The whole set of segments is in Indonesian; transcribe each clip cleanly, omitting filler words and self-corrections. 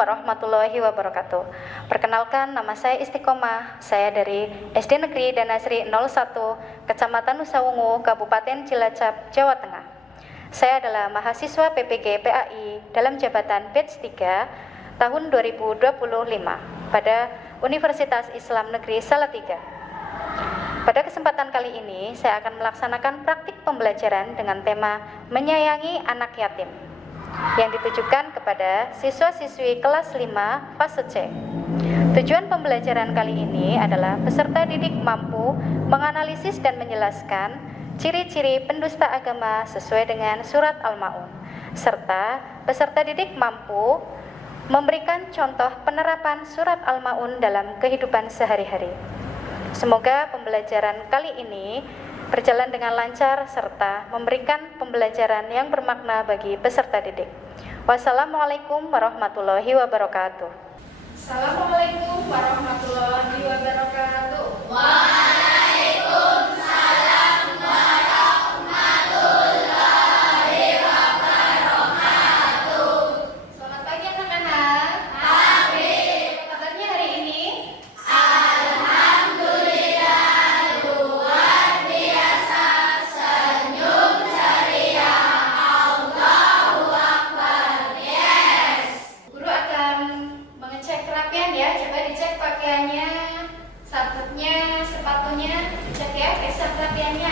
warahmatullahi wabarakatuh. Perkenalkan, nama saya Istiqomah. Saya dari SD Negeri Danasri 01, Kecamatan Nusawungu, Kabupaten Cilacap, Jawa Tengah. Saya adalah mahasiswa PPG PAI dalam jabatan batch 3 tahun 2025 pada Universitas Islam Negeri Salatiga. Pada kesempatan kali ini, saya akan melaksanakan praktik pembelajaran dengan tema menyayangi anak yatim yang ditujukan kepada siswa-siswi kelas 5 fase C. Tujuan pembelajaran kali ini adalah peserta didik mampu menganalisis dan menjelaskan ciri-ciri pendusta agama sesuai dengan surat Al-Maun, serta peserta didik mampu memberikan contoh penerapan surat Al-Maun dalam kehidupan sehari-hari. Semoga pembelajaran kali ini berjalan dengan lancar serta memberikan pembelajaran yang bermakna bagi peserta didik. Wassalamualaikum warahmatullahi wabarakatuh. Assalamualaikum warahmatullahi wabarakatuh. Waalaikumsalam warahmatullahi wabarakatuh. Selamat pagi anak-anak. Pagi. Apa kabarnya hari ini? Alhamdulillah luar biasa, senyum ceria, Allahu Akbar. Yes. Guru akan mengecek kerapian ya. Coba dicek pakaiannya, sabuknya, sepatunya, dicek ya. Periksa kerapiannya.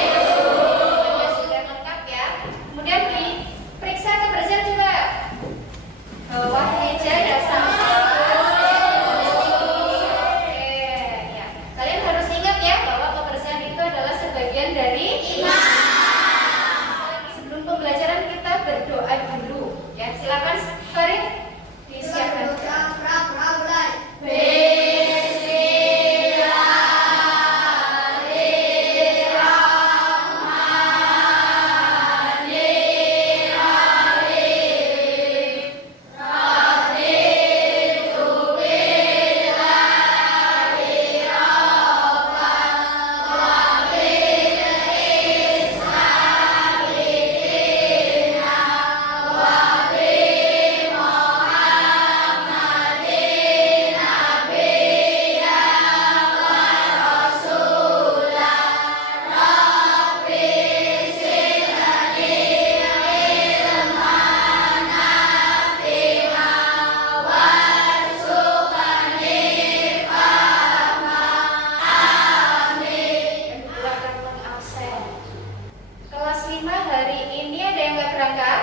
Semuanya sudah lengkap ya. Kemudian diperiksa kebersihan juga. Bawah meja dasar ya. Kalian harus ingat ya bahwa kebersihan itu adalah sebagian dari iman. Sebelum pembelajaran kita berdoa dulu ya. Silakan Farid disiapkan. Kelas 5 hari ini ada yang nggak berangkat?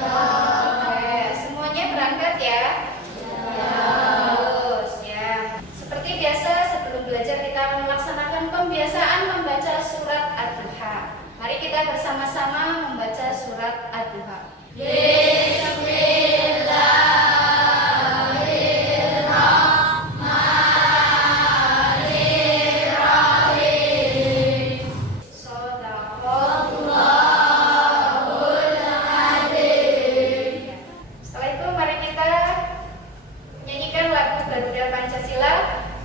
Oke, semuanya berangkat ya? Bagus ya. Seperti biasa sebelum belajar kita melaksanakan pembiasaan membaca surat Ad-Duha. Mari kita bersama-sama membaca surat Ad-Duha. Setelah itu mari kita nyanyikan lagu Garuda Pancasila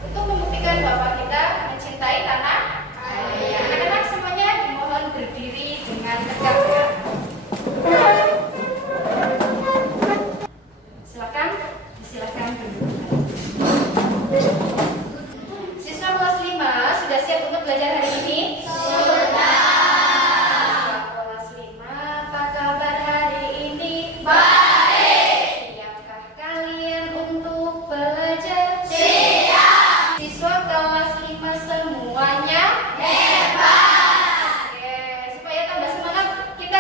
untuk membuktikan bahwa kita mencintai tanah air. Anak-anak semuanya dimohon berdiri dengan tegak ya. Silakan duduk. Siswa kelas 5 sudah siap untuk belajar hari ini? Kelas 5, apa kabar hari ini? Siapkah kalian untuk belajar? Siap. Siswa kelas 5 semuanya? Hebat. Oke, supaya tambah semangat kita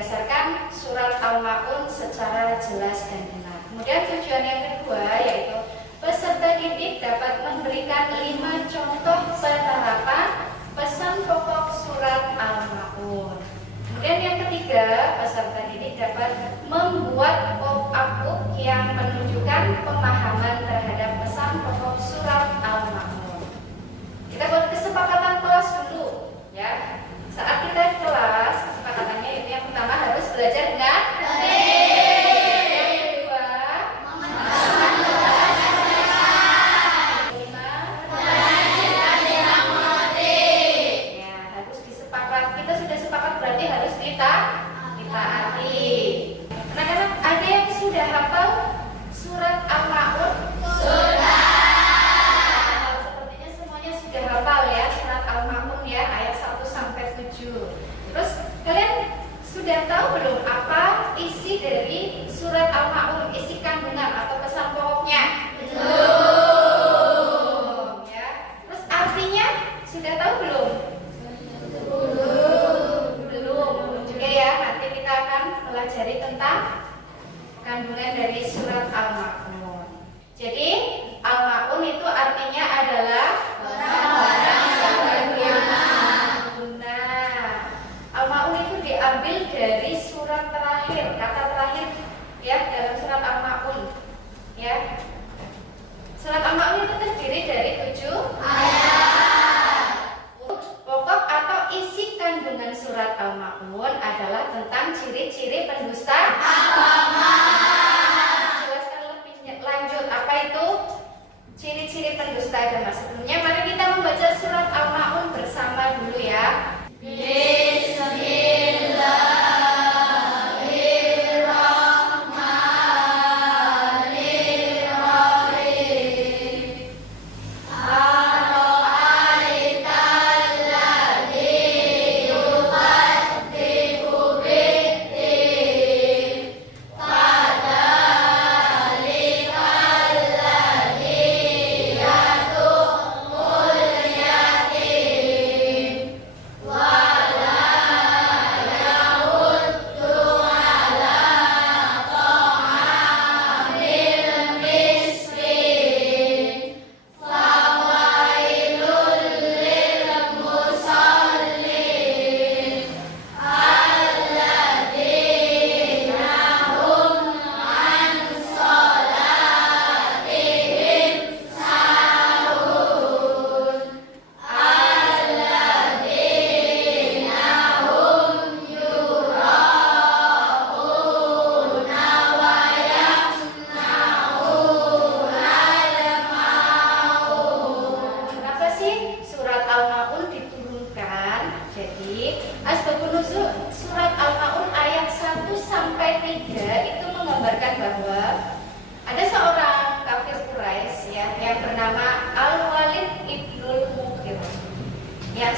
berdasarkan surat Al-Ma'un secara jelas dan benar. Kemudian tujuan yang kedua yaitu peserta didik dapat memberikan 5 contoh penerapan pesan pokok surat Al-Ma'un. Kemudian yang ketiga, peserta didik dapat membuat pop-up book yang menunjukkan pemahaman terhadap pesan pokok surat Al-Ma'un. Kita buat kesepakatan kelas dulu, ya. Saat kita di kelas, kesepakatannya yaitu yang pertama harus belajar dengan baik. Yang kedua, ya, harus disepakat. Kita sudah sepakat berarti harus ditaati. Anak-anak, ada yang sudah hafal surat Al-Ma'un? Sudah. Sepertinya semuanya sudah hafal ya surat Al-Ma'un ya, ayat 1 sampai 7. Terus kalian sudah tahu belum apa isi dari surat Al-Ma'un, isi kandungan atau pesan pokoknya? Belum. Ya. Terus artinya sudah tahu belum? Belum juga ya. Nanti kita akan pelajari tentang kandungan dari surat Al-Ma'un. Jadi Al-Ma'un itu artinya adalah barang-barang yang berguna. Al-Ma'un itu diambil dari surat terakhir, kata terakhir ya dalam surat Al-Ma'un. Ya. Surat Al-Ma'un itu terdiri dari 7 ayat. Pokok atau isi kandungan surat Al-Ma'un adalah tentang ciri-ciri pendusta agama. Jelaskan lebih lanjut apa itu ciri-ciri pendusta agama. Sebelumnya mari kita membaca surat Al-Ma'un bersama dulu ya.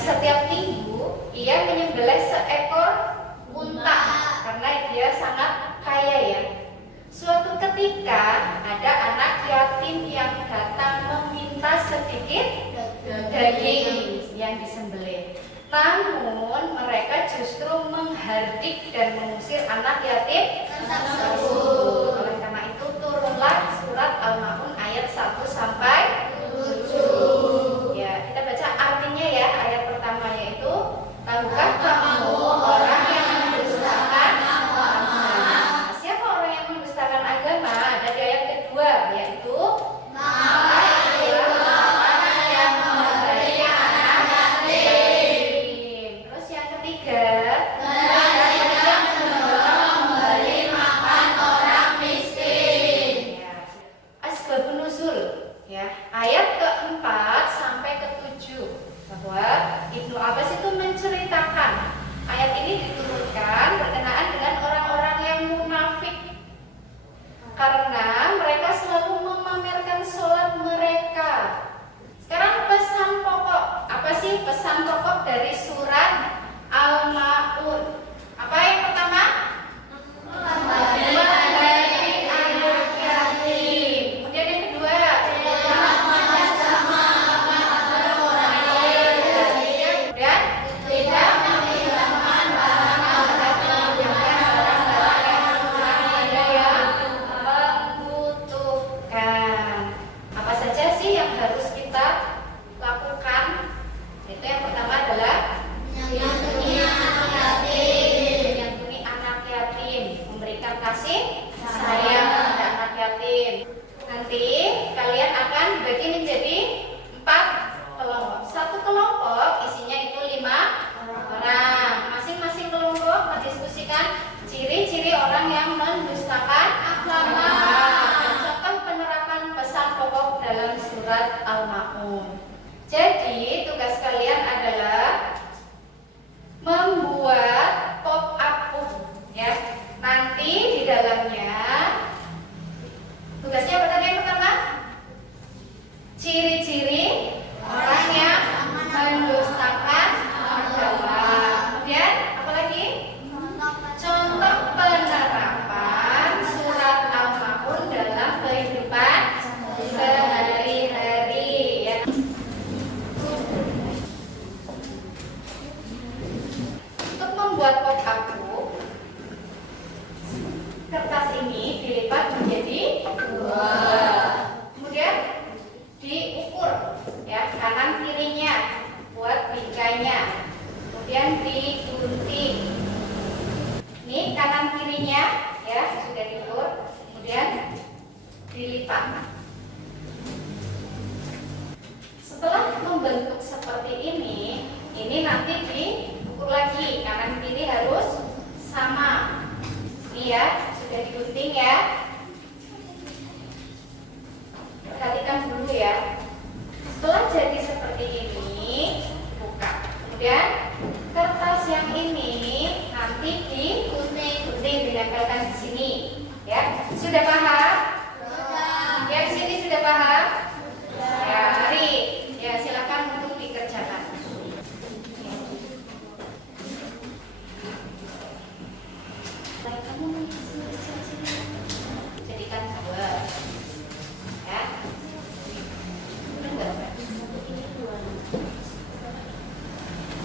Setiap minggu ia menyembelih seekor unta karena dia sangat kaya ya. Suatu ketika ada anak yatim yang datang meminta sedikit daging yang disembelih. Namun mereka justru menghardik dan mengusir anak yatim tersebut. Oleh karena itu turunlah surat Al-Ma'un ayat 1 sampai 7. Ya, kita baca artinya ya. Ayat pertama yaitu, tahukah kamu orang yang mendustakan agama? Siapa orang yang mendustakan agama? Ada di ayat kedua yaitu, ayat keempat sampai ke-7 bahwa Ibnu Abbas itu menceritakan ayat ini diturunkan berkenaan dengan orang-orang yang munafik karena mereka selalu memamerkan sholat mereka. Sekarang pesan pokok, apa sih pesan pokok dari surat Al-Ma'un? kalian adalah membuat pop up book ya. Nanti di dalamnya tugasnya apa tadi yang pertama? Ciri-ciri orang yang mendustakan agama. Kemudian apa lagi? Contoh penerapan surat Al-Maun dalam kehidupan sehari-hari ya. Untuk membuat pop-up book, kertas ini dilipat menjadi dua. Kemudian diukur ya kanan kirinya buat bingkainya. Kemudian digunting. Ini kanan kirinya ya sudah diukur. Kemudian dilipat. Setelah membentuk seperti ini nanti diukur lagi, kanan kiri harus sama. Ini ya, sudah digunting ya. Perhatikan dulu ya. Setelah jadi seperti ini, buka. Kemudian kertas yang ini nanti digunting, ditempelkan di sini. Ya, sudah paham? Ya, di sini sudah paham? Ya, mari. Ya, silakan untuk dikerjakan. Jadikan dua. Ya.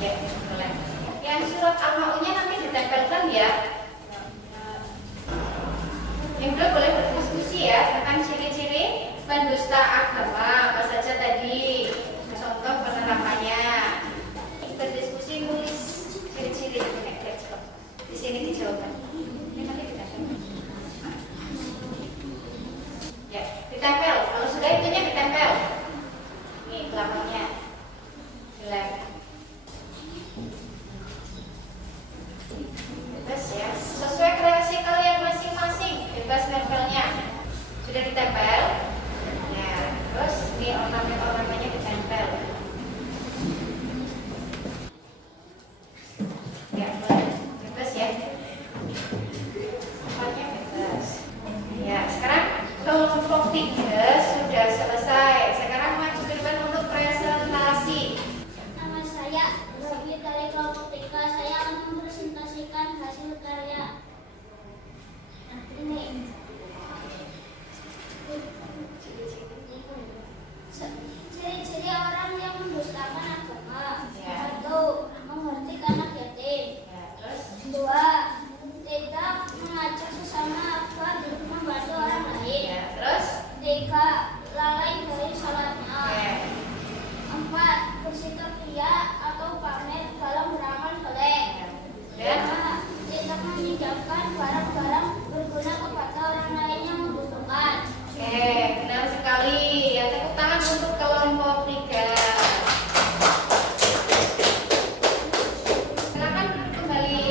Ya, boleh. Yang surat Al-Maunnya nanti ditempelkan ya. Yang kedua boleh berdiskusi ya tentang ciri-ciri pendusta agama apa saja tadi, contoh penerapannya. Berdiskusi nulis ciri-ciri di sini dijawabkan. Ini nanti ditempel. Ya, ditempel. Kalau sudah itunya ditempel. Nih belakangnya. Jelek. Bebas ya. Sesuai kreasi kalian masing-masing. Bebas nempelnya. Sudah ditempel. Ya, terus ini ornamen-ornamennya ditempel. Ya, boleh. Bebas ya. Tempatnya bebas. Ya, sekarang kelompok 3 sudah selesai. Sekarang maju ke depan untuk presentasi. Nama saya Sofi dari kelompok 3. Saya akan mempresentasikan hasil karya. Nah, ini ciri-ciri orang yang mendustakan agama. Ya. 1. Menghormati anak yatim. Ya, terus 2. Tidak mengajak sesama agar membantu orang lain. ya, terus 3. Lalai dari salatnya. ya. 4. Bersikap ria atau pamer dalam beramal soleh. Dan 5. Tidak meminjamkan barang-barang berguna kepada orang lain yang membutuhkan. oke, benar sekali. Ya, tepuk tangan untuk kelompok 3. Silakan kembali.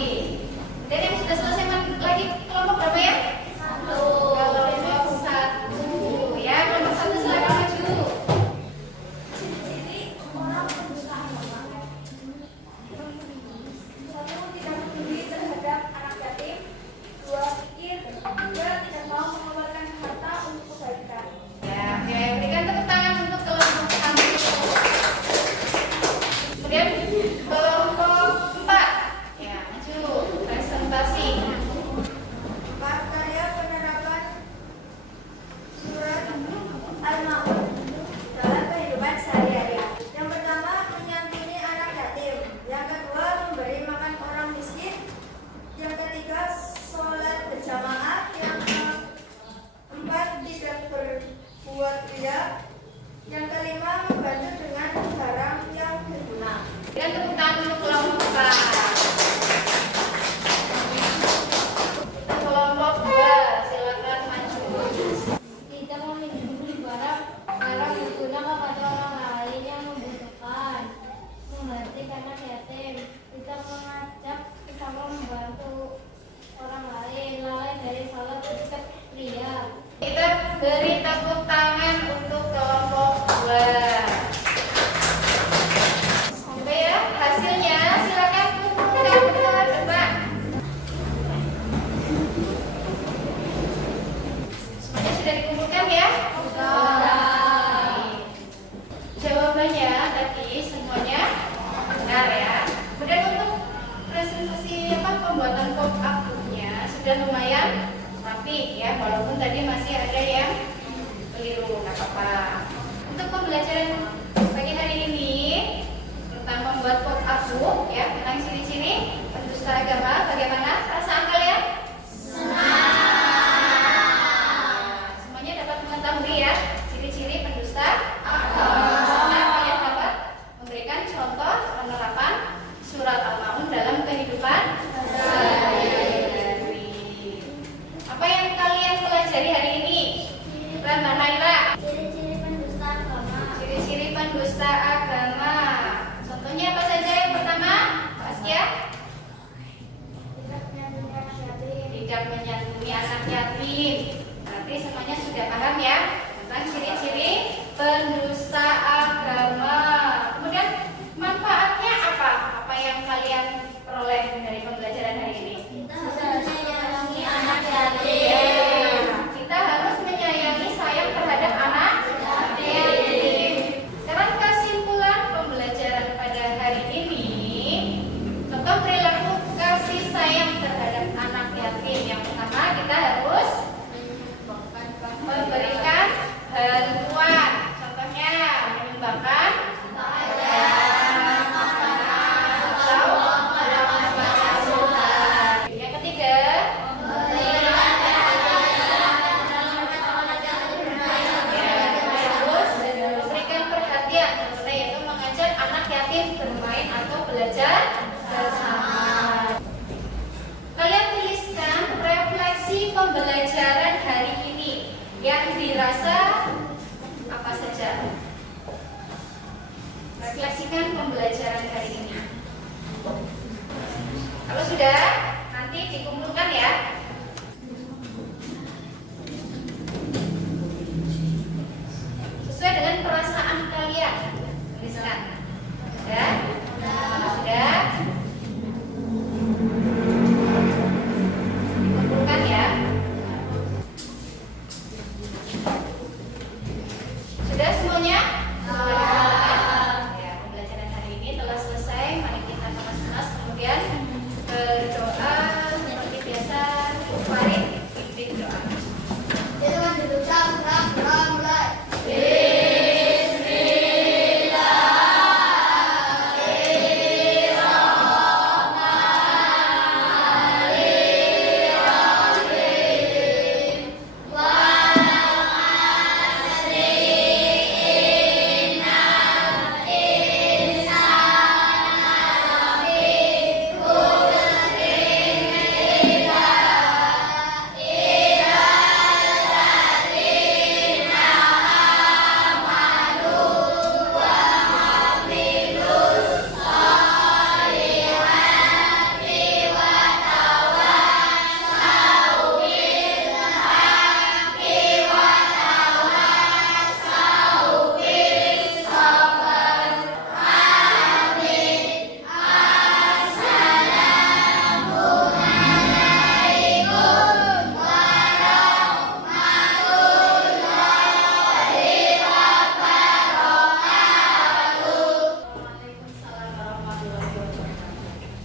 Dan yang sudah selesai lagi kelompok berapa ya? 1. Kelompok 1. Ya, kelompok 1 silakan maju. Ciri orang pendusta agama. 1. Tidak peduli terhadap anak yatim. 2. Pikir. 3. Tidak mau mengeluarkan harta untuk kebaikan. Ya, oke, berikan tepuk tangan untuk kelompok 1. Kemudian kelompok 4. Ya, maju presentasi. Karya penerapan surat Al-Maun dalam kehidupan sehari-hari. Yang pertama, menyantuni anak yatim. Yang kedua, memberi makan orang miskin. Yang ketiga, sholat berjamaah. Yang keempat, tidak berbuat ria. Yang kelima, membantu dengan barang yang berguna. Dan tepuk tangan untuk kelompok 4. Kelompok 2, silakan maju. Tidak memiliki barang berguna kepada orang lain yang membutuhkan. Membantu anak yatim. Tidak mengajak sesama membantu orang lain. Lalai dari salat bersikap ria. Kita beri tepuk tangan untuk kelompok 2. sudah lumayan rapi ya, walaupun tadi masih ada yang keliru, nggak apa-apa. Untuk pembelajaran pagi hari ini tentang membuat pop up book ya, tentang ciri-ciri pendusta agama, bagaimana perasaan kalian? Semuanya dapat mengetahui ya ciri-ciri pendusta agama. Karena kalian dapat memberikan contoh penerapan surat Al-Maun dalam kehidupan sehari-hari. Apa yang kalian pelajari hari ini? Dan Mbak Naila? Ciri-ciri pendusta agama. Ciri-ciri pendusta agama. Contohnya apa saja? Yang pertama, Pak Askia? Tidak menyantuni anak yatim. Tidak menyantuni anak yatim. Berarti semuanya sudah paham ya tentang ciri-ciri pendusta agama. Kemudian manfaatnya apa? Apa yang kalian peroleh dari pembelajaran hari ini? Kita harus menyayangi anak yatim. Ya, kita harus menyayangi, sayang terhadap anak yatim. Sekarang kesimpulan pembelajaran pada hari ini, contoh perilaku kasih sayang terhadap anak yatim. Yang pertama, kita harus memberikan bantuan. Contohnya menyumbangkan yang ketiga, harus memberikan perhatian, yaitu mengajak anak yatim bermain atau belajar bersama. Kalian tuliskan refleksi pembelajaran hari ini yang dirasa apa saja. Refleksikan pembelajaran hari ini. Kalau sudah, nanti dikumpulkan ya.